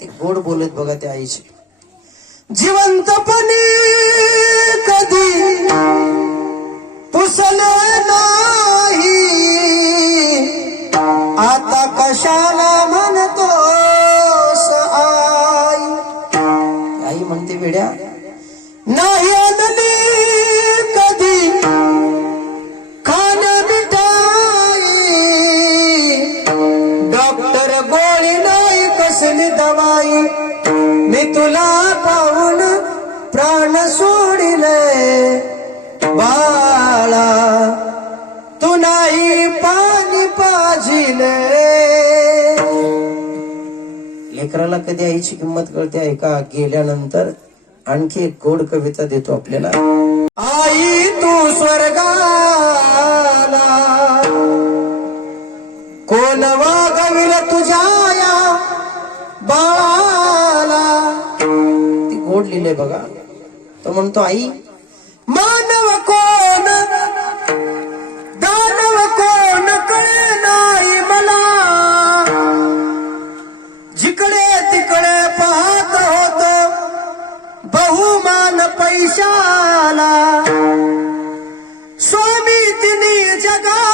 ते गोड बोलत बघा त्या आईशी जिवंतपणे कधी पुसले नाही. आता कशाला म्हणतो आई? आई म्हणते वेड्या नाही कसली मी तुला पाहून प्राण सोडिले. बाळा तू नाही पाणी पाजिले. लेकराला कधी आईची किंमत कळते आहे का? गेल्यानंतर आणखी एक गोड कविता देतो आपल्याला. आई तू स्वर्गाला कोणवा ती गोड लिहिले बघा. तो म्हणतो आई मानव कोण? दानव कोण कळे नाही मला? जिकडे तिकडे पाहत होत बहुमान पैशाला. स्वामी तिने जगा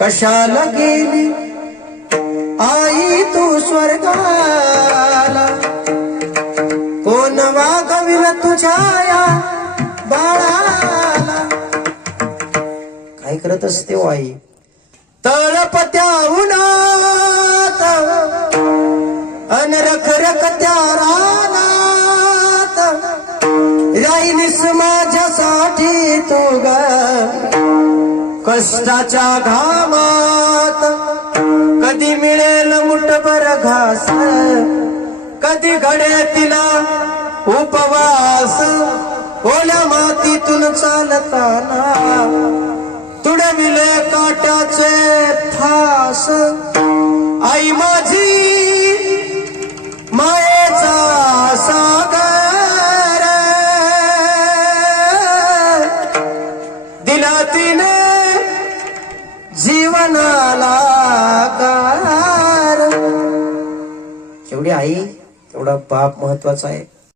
कशाला गेली? आई तू स्वर्गाला. कोण वागविल तुझ्या बाळाला? काय करत असते हो आई? तळपत्या उन्हात अनरख त्या रानात. राहिलीस माझ्या कष्टाच्या घामात. कधी मिळेल मुठभर घास. कधी घडे तिला उपवास. ओल्या मातीतून चालताना तुडविले काट्याचे फास आई माझी मायेचा सागर. दिला तिने जेवढी आई तेवढा बाप महत्त्वाचा आहे.